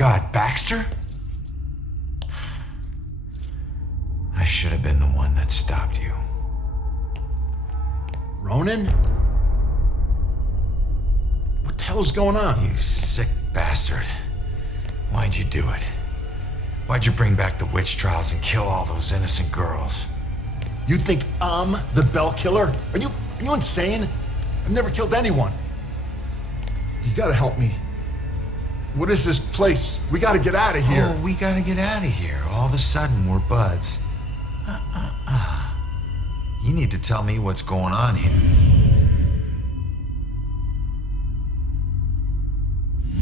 God, Baxter? I should have been the one that stopped you. Ronan? What the hell's going on? You sick bastard. Why'd you do it? Why'd you bring back the witch trials and kill all those innocent girls? You think I'm the Bell Killer? Are you insane? I've never killed anyone. You gotta help me. What is this place? We gotta get out of here. Oh, we gotta get out of here. All of a sudden, we're buds. You need to tell me what's going on here.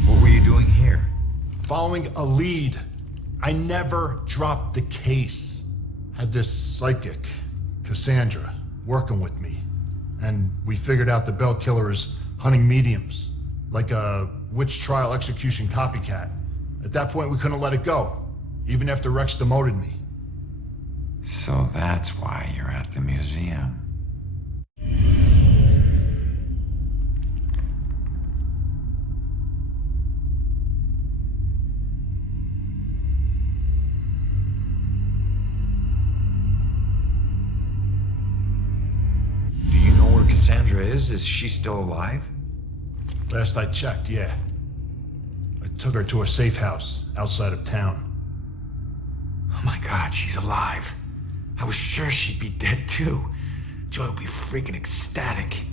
What were you doing here? Following a lead. I never dropped the case. Had this psychic, Cassandra, working with me. And we figured out the Bell Killer is hunting mediums, like a witch trial execution copycat. At that point, we couldn't let it go, even after Rex demoted me. So that's why you're at the museum. Do you know where Cassandra is? Is she still alive? Last I checked, yeah. I took her to a safe house outside of town. Oh my God, she's alive. I was sure she'd be dead too. Joy would be freaking ecstatic.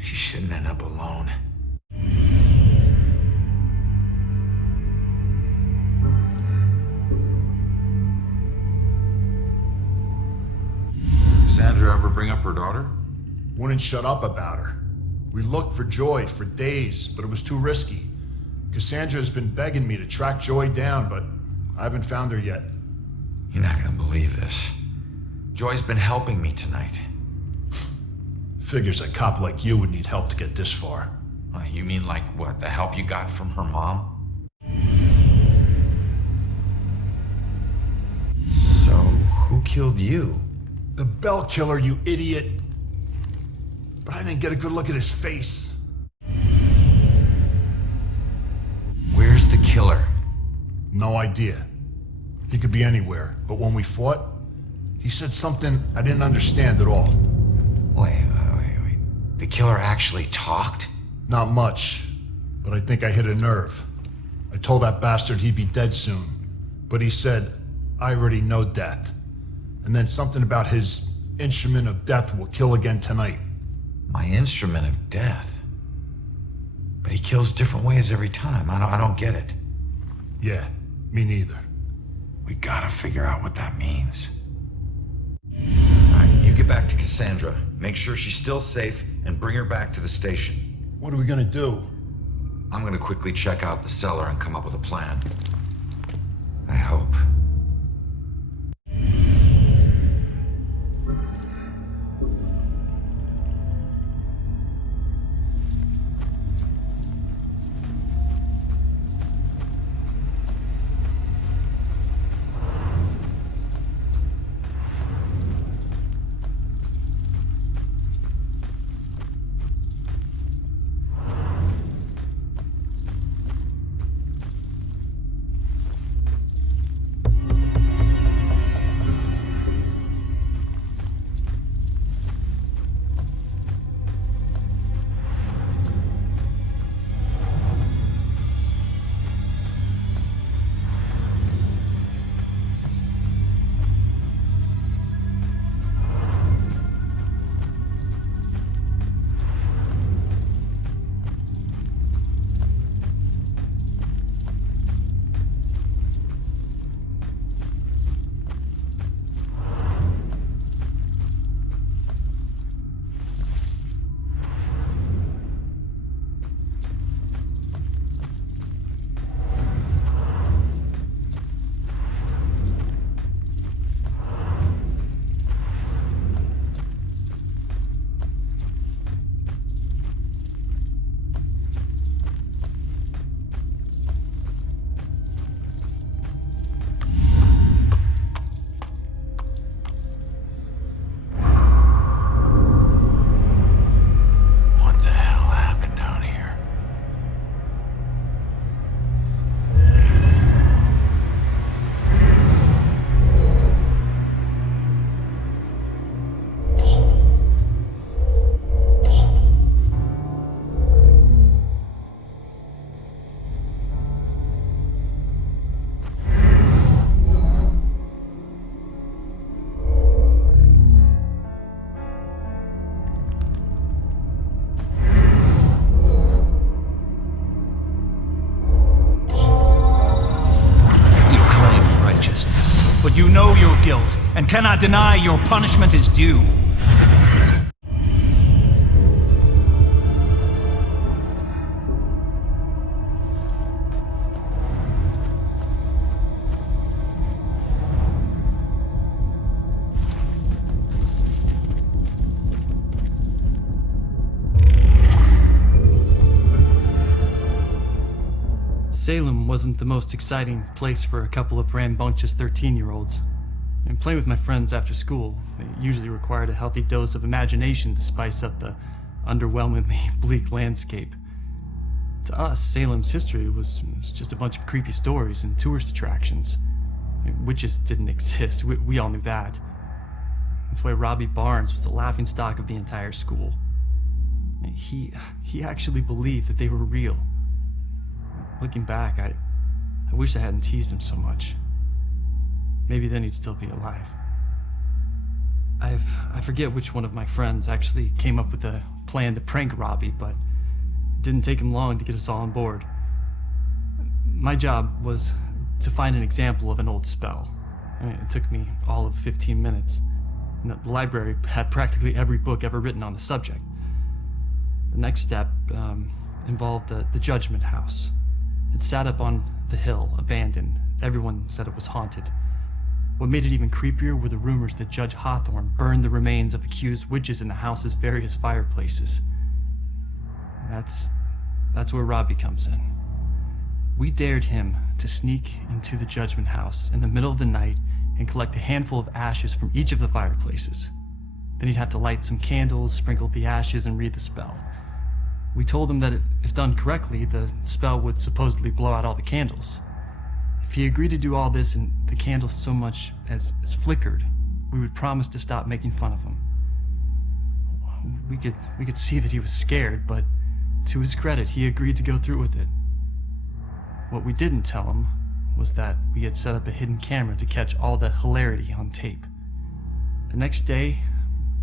She shouldn't end up alone. Cassandra ever bring up her daughter? Wouldn't shut up about her. We looked for Joy for days, but it was too risky. Cassandra has been begging me to track Joy down, but I haven't found her yet. You're not gonna believe this. Joy's been helping me tonight. Figures a cop like you would need help to get this far. You mean like what? The help you got from her mom? So, who killed you? The Bell Killer, you idiot. But I didn't get a good look at his face. Where's the killer? No idea. He could be anywhere, but when we fought, he said something I didn't understand at all. Wait. The killer actually talked? Not much, but I think I hit a nerve. I told that bastard he'd be dead soon, but he said, I already know death. And then something about his instrument of death will kill again tonight. My instrument of death? But he kills different ways every time. I don't get it. Yeah, me neither. We gotta figure out what that means. All right, you get back to Cassandra. Make sure she's still safe and bring her back to the station. What are we gonna do? I'm gonna quickly check out the cellar and come up with a plan. I hope. righteousness, but you know your guilt and cannot deny your punishment is due. Salem wasn't the most exciting place for a couple of rambunctious 13-year-olds. And playing with my friends after school, they usually required a healthy dose of imagination to spice up the underwhelmingly bleak landscape. To us, Salem's history was just a bunch of creepy stories and tourist attractions. Witches didn't exist, we all knew that. That's why Robbie Barnes was the laughingstock of the entire school. He actually believed that they were real. Looking back, I wish I hadn't teased him so much. Maybe then he'd still be alive. I forget which one of my friends actually came up with a plan to prank Robbie, but it didn't take him long to get us all on board. My job was to find an example of an old spell. It took me all of 15 minutes. And the library had practically every book ever written on the subject. The next step involved the Judgment House. It sat up on the hill, abandoned. Everyone said it was haunted. What made it even creepier were the rumors that Judge Hawthorne burned the remains of accused witches in the house's various fireplaces. That's where Robbie comes in. We dared him to sneak into the Judgment House in the middle of the night and collect a handful of ashes from each of the fireplaces. Then he'd have to light some candles, sprinkle the ashes, and read the spell. We told him that if done correctly, the spell would supposedly blow out all the candles. If he agreed to do all this and the candles so much as flickered, we would promise to stop making fun of him. We could see that he was scared, but to his credit, he agreed to go through with it. What we didn't tell him was that we had set up a hidden camera to catch all the hilarity on tape. The next day,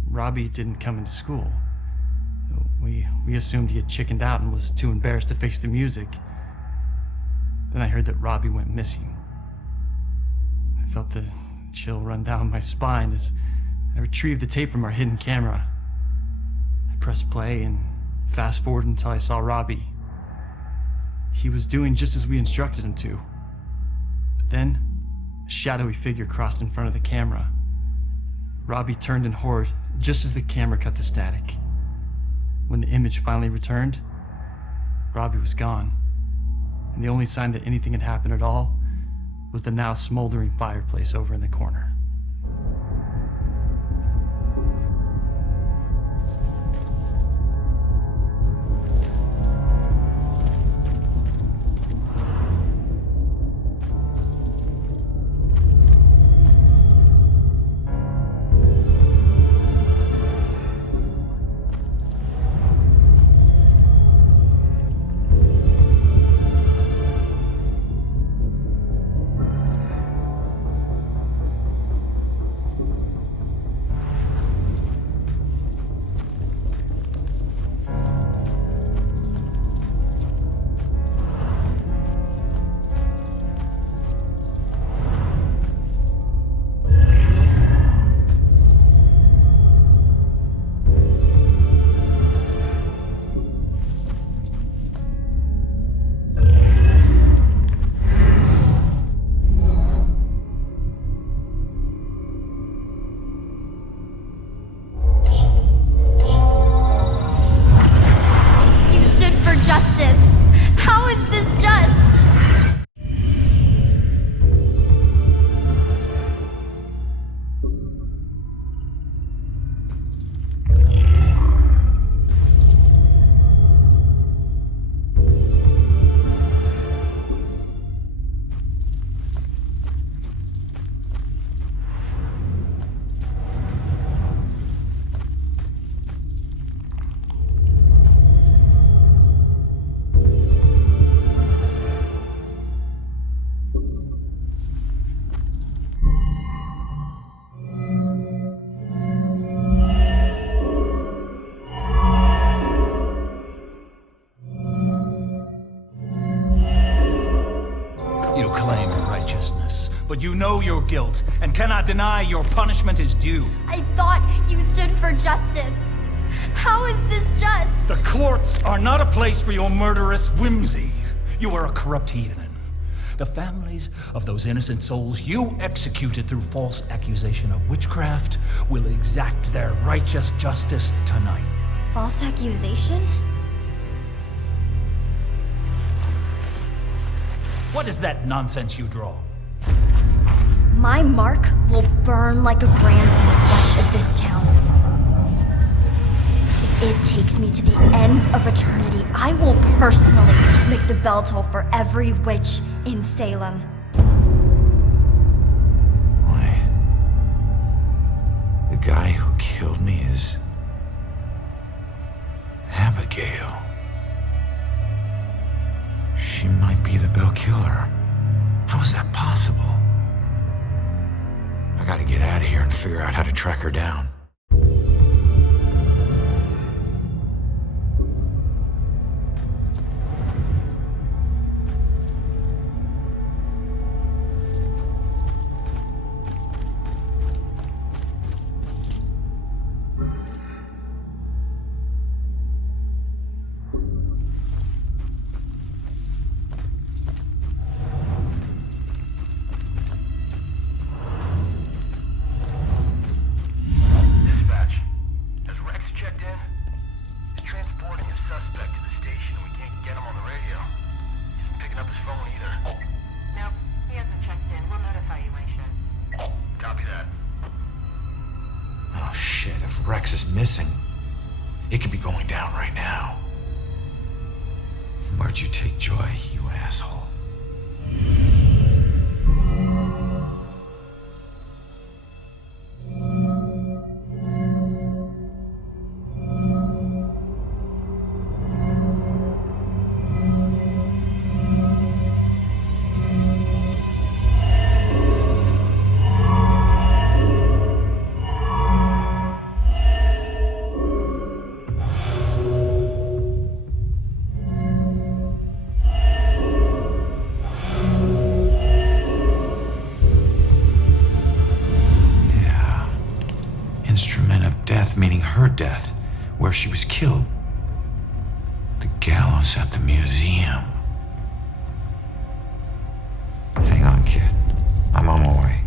Robbie didn't come into school. We assumed he had chickened out and was too embarrassed to face the music. Then I heard that Robbie went missing. I felt the chill run down my spine as I retrieved the tape from our hidden camera. I pressed play and fast forward until I saw Robbie. He was doing just as we instructed him to. But then, a shadowy figure crossed in front of the camera. Robbie turned in horror just as the camera cut to static. When the image finally returned, Robbie was gone, and the only sign that anything had happened at all was the now smoldering fireplace over in the corner. You claim righteousness, but you know your guilt and cannot deny your punishment is due. I thought you stood for justice. How is this just? The courts are not a place for your murderous whimsy. You are a corrupt heathen. The families of those innocent souls you executed through false accusation of witchcraft will exact their righteous justice tonight. False accusation? What is that nonsense you draw? My mark will burn like a brand on the flesh of this town. If it takes me to the ends of eternity, I will personally make the bell toll for every witch in Salem. Why? The guy who killed me is Abigail. She might be the Bell Killer. How is that possible? I gotta get out of here and figure out how to track her down. Rex is missing. It could be going down right now. Where'd you take Joy, you asshole? Instrument of death, meaning her death, where she was killed. The gallows at the museum. Hang on, kid. I'm on my way.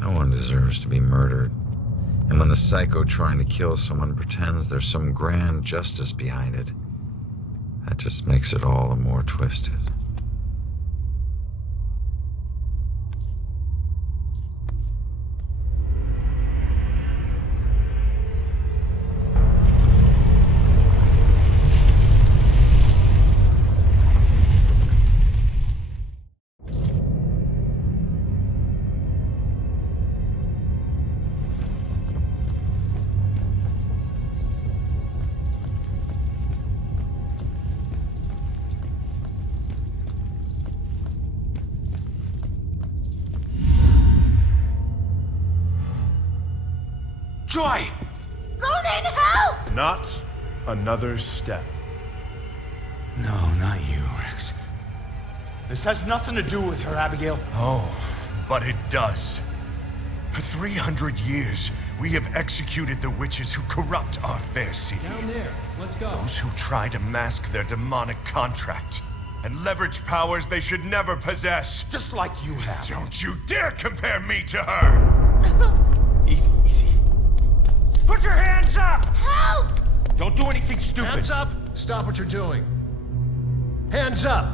No one deserves to be murdered. And when the psycho trying to kill someone pretends there's some grand justice behind it, that just makes it all the more twisted. Joy! Ronan, help! Not another step. No, not you, Rex. This has nothing to do with her, Abigail. Oh, but it does. For 300 years, we have executed the witches who corrupt our fair city. Down there. Let's go. Those who try to mask their demonic contract and leverage powers they should never possess. Just like you have. Don't you dare compare me to her! Easy, easy. Put your hands up! Help! Don't do anything stupid. Hands up! Stop what you're doing. Hands up!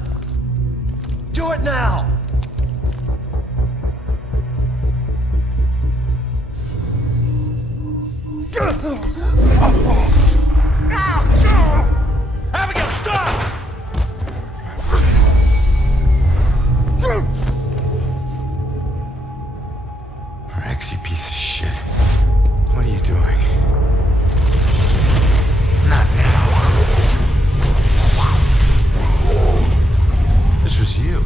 Do it now! Abigail, stop! Rex, you piece of shit. What are you doing? Not now. This was you.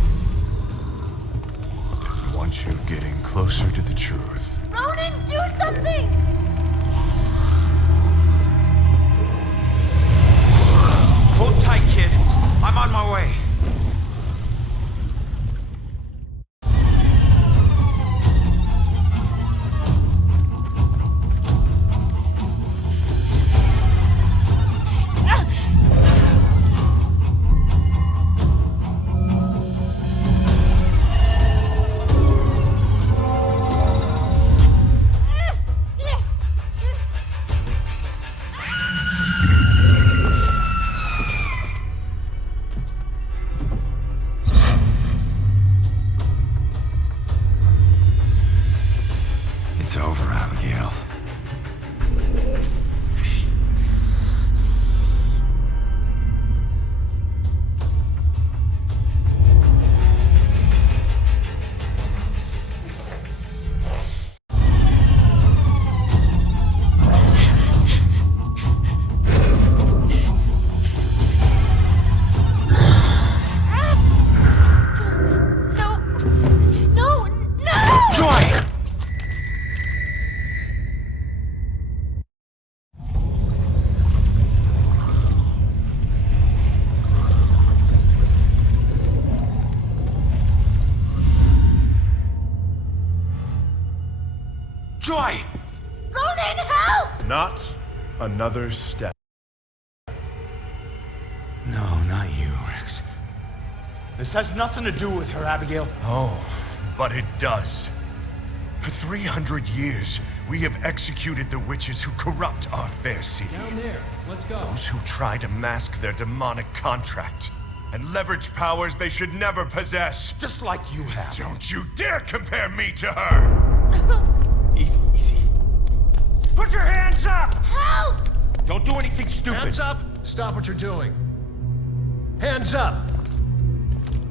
Want you getting closer to the truth. Ronan, do something! Hold tight, kid. I'm on my way. It's over, Abigail. No! No! Joy! Joy! Ronan, help! Not another step. No, not you, Rex. This has nothing to do with her, Abigail. Oh, but it does. For 300 years, we have executed the witches who corrupt our fair city. Down there. Let's go. Those who try to mask their demonic contract and leverage powers they should never possess. Just like you have. Don't you dare compare me to her! Easy, easy. Put your hands up! Help! Don't do anything stupid. Hands up! Stop what you're doing. Hands up!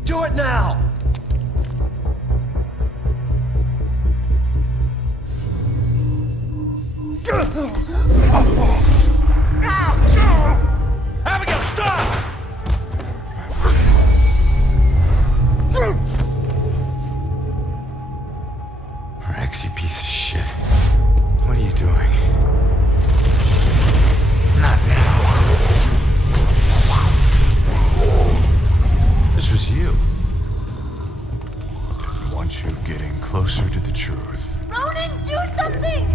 Do it now! want you getting closer to the truth. Ronan, do something!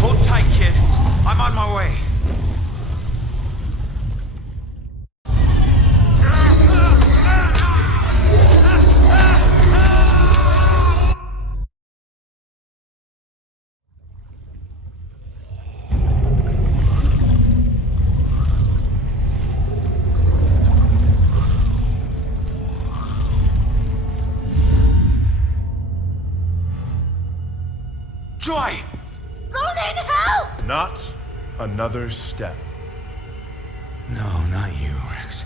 Hold tight, kid. I'm on my way. Joy! Ronan, help! Not another step. No, not you, Rex.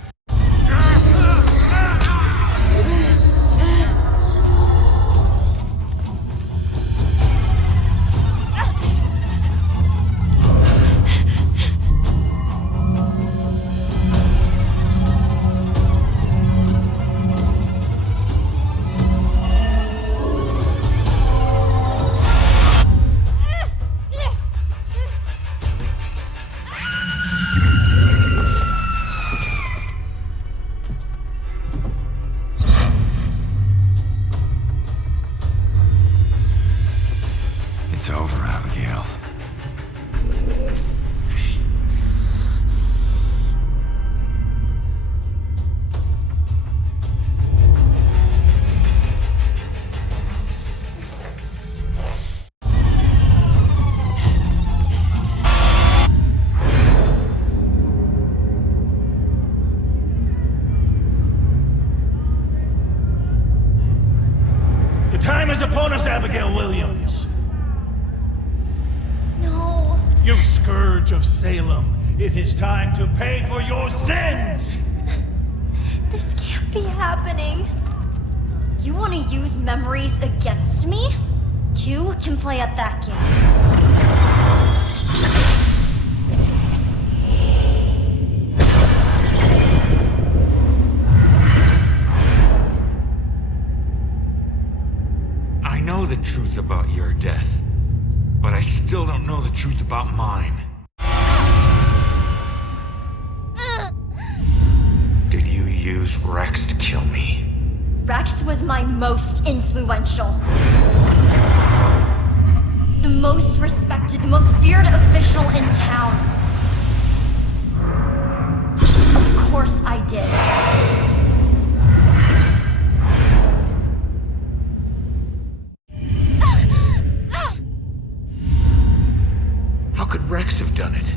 It's over, Abigail. The time is upon us, Abigail Williams. No. You scourge of Salem, it is time to pay for your sins! This can't be happening. You want to use memories against me? Two can play at that game. I know the truth about your death, but I still don't know the truth about mine. Did you use Rex to kill me? Rex was my most influential. The most respected, the most feared official in town. Of course I did. How could Rex have done it?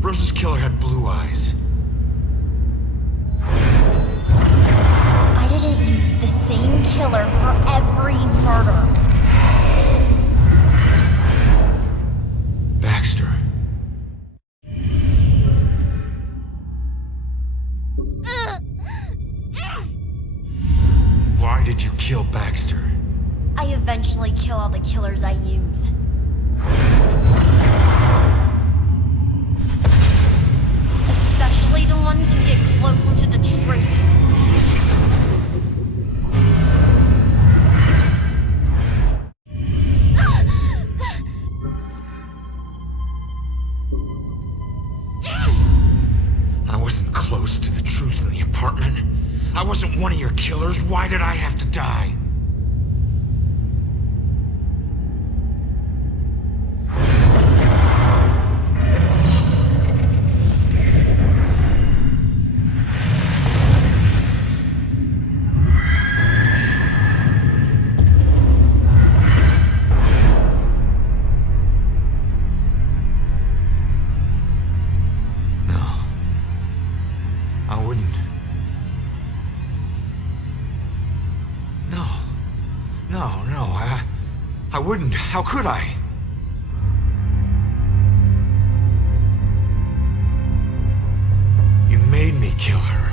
Rose's killer had blue eyes. I didn't use the same killer for every murder. Baxter. Why did you kill Baxter? I eventually kill all the killers I use. Especially the ones who get close to the truth. I wasn't close to the truth in the apartment. I wasn't one of your killers. Why did I have to die? I wouldn't. No, I wouldn't. How could I? You made me kill her.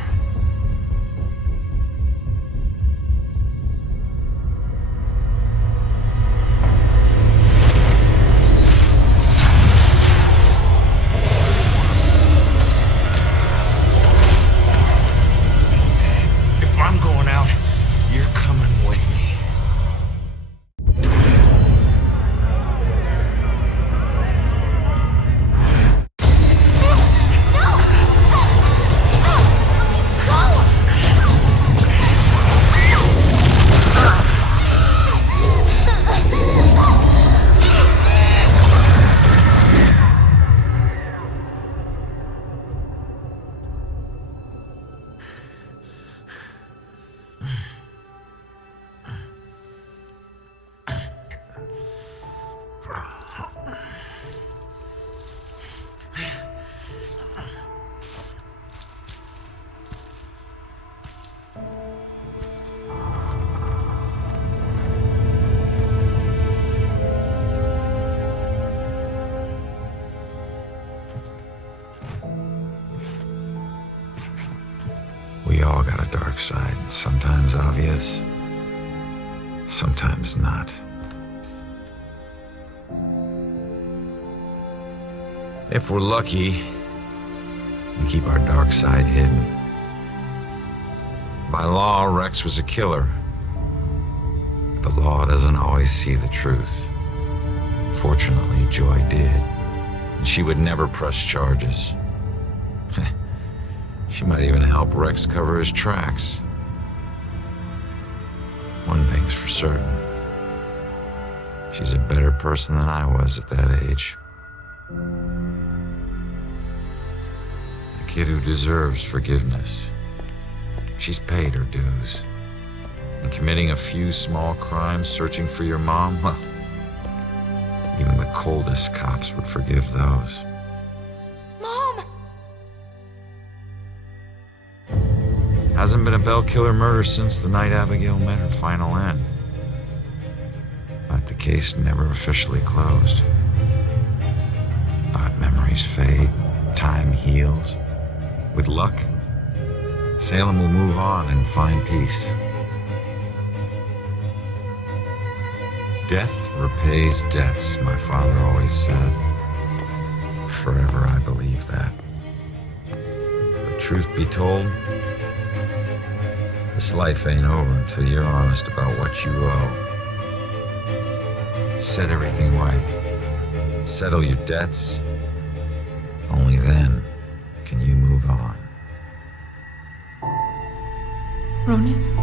If I'm going out, you're coming with me. We all got a dark side, sometimes obvious, sometimes not. If we're lucky, we keep our dark side hidden. By law, Rex was a killer. But the law doesn't always see the truth. Fortunately, Joy did. And she would never press charges. She might even help Rex cover his tracks. One thing's for certain. She's a better person than I was at that age. A kid who deserves forgiveness. She's paid her dues. And committing a few small crimes, searching for your mom, well, even the coldest cops would forgive those. Mom! Hasn't been a Bell killer murder since the night Abigail met her final end. But the case never officially closed. But memories fade, time heals. With luck, Salem will move on and find peace. Death repays debts, my father always said. Forever I believe that. But truth be told, this life ain't over until you're honest about what you owe. Set everything right. Settle your debts. Only then can you move on. Ronan?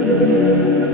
Ronan.